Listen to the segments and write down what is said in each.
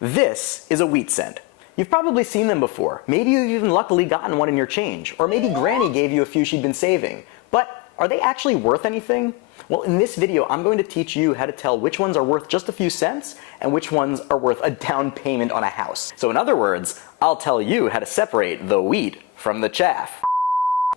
This is a wheat cent. You've probably seen them before. Maybe you've even luckily gotten one in your change, or maybe Granny gave you a few she'd been saving. But are they actually worth anything? Well, in this video, I'm going to teach you how to tell which ones are worth just a few cents and which ones are worth a down payment on a house. So in other words, I'll tell you how to separate the wheat from the chaff.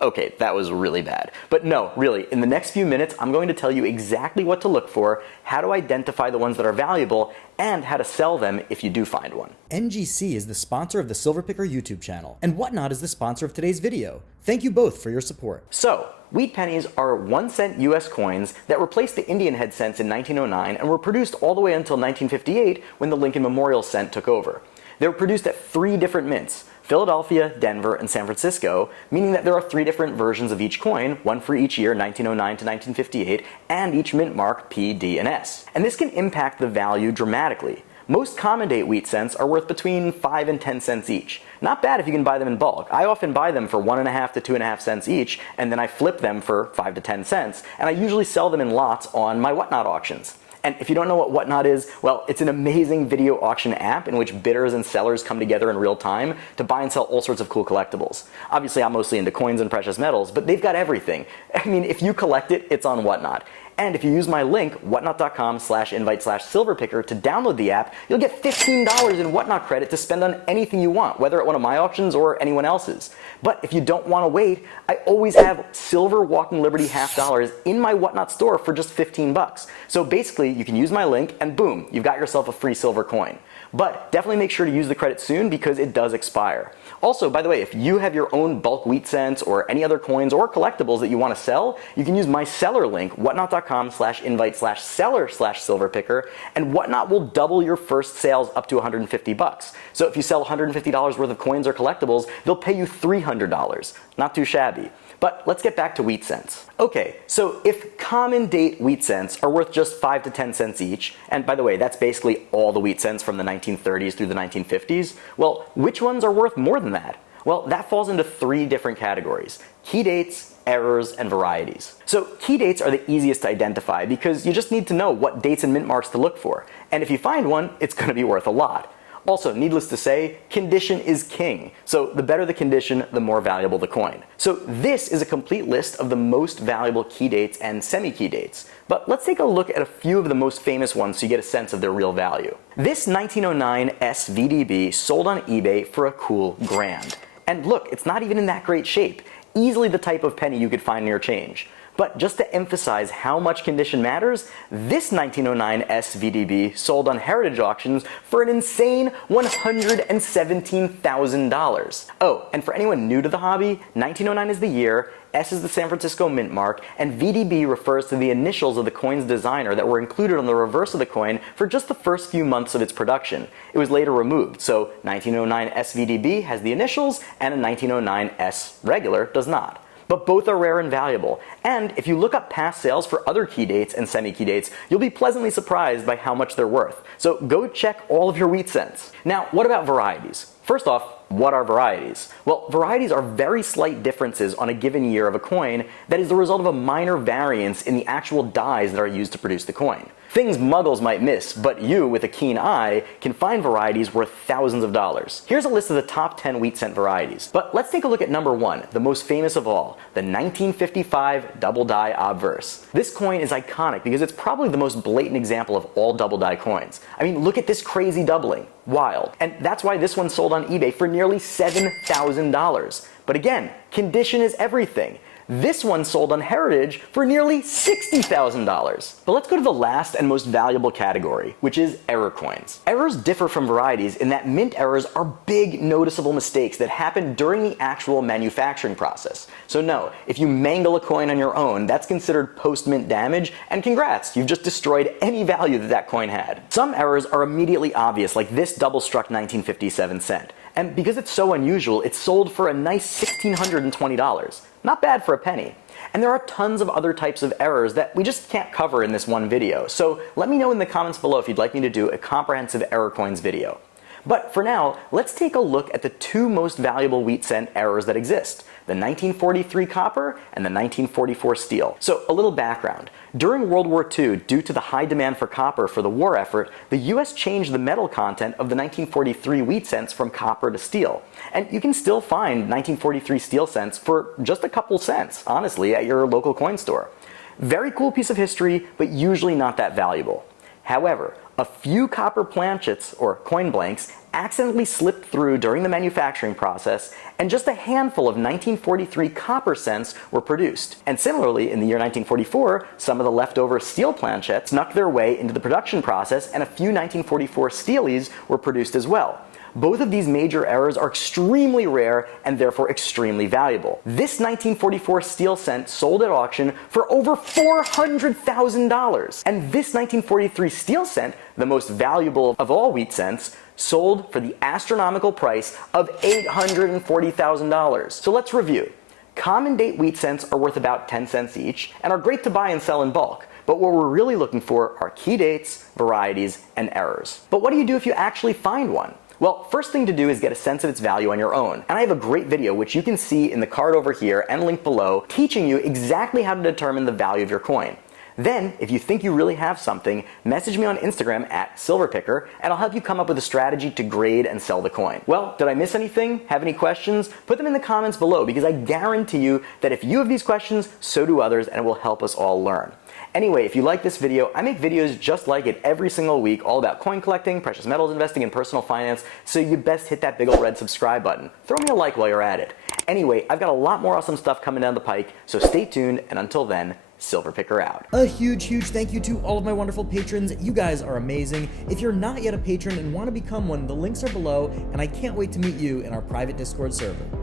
Okay, that was really bad. But no, really, in the next few minutes, I'm going to tell you exactly what to look for, how to identify the ones that are valuable, and how to sell them if you do find one. NGC is the sponsor of the Silver Picker YouTube channel, and Whatnot is the sponsor of today's video. Thank you both for your support. So, wheat pennies are 1 cent US coins that replaced the Indian head cents in 1909 and were produced all the way until 1958 when the Lincoln Memorial cent took over. They were produced at 3 different mints: Philadelphia, Denver, and San Francisco, meaning that there are 3 different versions of each coin, one for each year, 1909 to 1958, and each mint marked P, D, and S. And this can impact the value dramatically. Most common date wheat cents are worth between 5 and 10 cents each. Not bad if you can buy them in bulk. I often buy them for 1.5 to 2.5 cents each, and then I flip them for 5 to 10 cents, and I usually sell them in lots on my Whatnot auctions. And if you don't know what Whatnot is, well, it's an amazing video auction app in which bidders and sellers come together in real time to buy and sell all sorts of cool collectibles. Obviously, I'm mostly into coins and precious metals, but they've got everything. I mean, if you collect it, it's on Whatnot. And if you use my link, whatnot.com/invite/silverpicker to download the app, you'll get $15 in Whatnot credit to spend on anything you want, whether at one of my auctions or anyone else's. But if you don't want to wait, I always have silver Walking Liberty $50 in my Whatnot store for just 15 bucks. So basically, you can use my link and boom, you've got yourself a free silver coin. But definitely make sure to use the credit soon because it does expire. Also, by the way, if you have your own bulk wheat cents or any other coins or collectibles that you want to sell, you can use my seller link, whatnot.com/invite/seller/silverpicker, and Whatnot will double your first sales up to 150 bucks. So if you sell $150 worth of coins or collectibles, they'll pay you $300. Not too shabby. But let's get back to wheat cents. Okay, so if common date wheat cents are worth just 5 to 10 cents each, and by the way, that's basically all the wheat cents from the 1930s through the 1950s, well, which ones are worth more than that? Well, that falls into 3 different categories: key dates, errors, and varieties. So key dates are the easiest to identify because you just need to know what dates and mint marks to look for. And if you find one, it's going to be worth a lot. Also, needless to say, condition is king. So the better the condition, the more valuable the coin. So this is a complete list of the most valuable key dates and semi-key dates. But let's take a look at a few of the most famous ones so you get a sense of their real value. This 1909 SVDB sold on eBay for a cool $1,000. And look, it's not even in that great shape. Easily the type of penny you could find in your change. But just to emphasize how much condition matters, this 1909 SVDB sold on heritage auctions for an insane $117,000. Oh, and for anyone new to the hobby, 1909 is the year, S is the San Francisco mint mark, and VDB refers to the initials of the coin's designer that were included on the reverse of the coin for just the first few months of its production. It was later removed, so 1909 SVDB has the initials and a 1909 S regular does not. But both are rare and valuable. And if you look up past sales for other key dates and semi-key dates, you'll be pleasantly surprised by how much they're worth. So go check all of your wheat cents. Now, what about varieties? First off, what are varieties? Well, varieties are very slight differences on a given year of a coin that is the result of a minor variance in the actual dies that are used to produce the coin. Things muggles might miss, but you, with a keen eye, can find varieties worth thousands of dollars. Here's a list of the top 10 wheat cent varieties. But let's take a look at number 1, the most famous of all, the 1955 double die obverse. This coin is iconic because it's probably the most blatant example of all double die coins. I mean, look at this crazy doubling. Wild. And that's why this one sold on eBay for nearly $7,000. But again, condition is everything. This one sold on heritage for nearly $60,000. But let's go to the last and most valuable category, which is error coins. Errors differ from varieties in that mint errors are big, noticeable mistakes that happen during the actual manufacturing process. So no, if you mangle a coin on your own, that's considered post-mint damage, and congrats, you've just destroyed any value that that coin had. Some errors are immediately obvious, like this double-struck 1957 cent. And because it's so unusual, it's sold for a nice $1,620. Not bad for a penny. And there are tons of other types of errors that we just can't cover in this one video. So let me know in the comments below if you'd like me to do a comprehensive error coins video. But for now, let's take a look at the 2 most valuable wheat cent errors that exist: the 1943 copper and the 1944 steel. So a little background. During World War II, due to the high demand for copper for the war effort, the US changed the metal content of the 1943 wheat cents from copper to steel. And you can still find 1943 steel cents for just a couple cents, honestly, at your local coin store. Very cool piece of history, but usually not that valuable. However, a few copper planchets, or coin blanks, accidentally slipped through during the manufacturing process, and just a handful of 1943 copper cents were produced. And similarly, in the year 1944, some of the leftover steel planchets snuck their way into the production process, and a few 1944 steelies were produced as well. Both of these major errors are extremely rare and therefore extremely valuable. This 1944 steel cent sold at auction for over $400,000. And this 1943 steel cent, the most valuable of all wheat cents, sold for the astronomical price of $840,000. So let's review. Common date wheat cents are worth about 10 cents each and are great to buy and sell in bulk. But what we're really looking for are key dates, varieties, and errors. But what do you do if you actually find one? Well, first thing to do is get a sense of its value on your own. And I have a great video, which you can see in the card over here and link below, teaching you exactly how to determine the value of your coin. Then, if you think you really have something, message me on Instagram at silverpicker, and I'll help you come up with a strategy to grade and sell the coin. Well, did I miss anything? Have any questions? Put them in the comments below, because I guarantee you that if you have these questions, so do others, and it will help us all learn. Anyway, if you like this video, I make videos just like it every single week, all about coin collecting, precious metals investing, and personal finance, so you best hit that big old red subscribe button. Throw me a like while you're at it. Anyway, I've got a lot more awesome stuff coming down the pike, so stay tuned, and until then, Silverpicker out. A huge thank you to all of my wonderful patrons. You guys are amazing. If you're not yet a patron and want to become one, the links are below, and I can't wait to meet you in our private Discord server.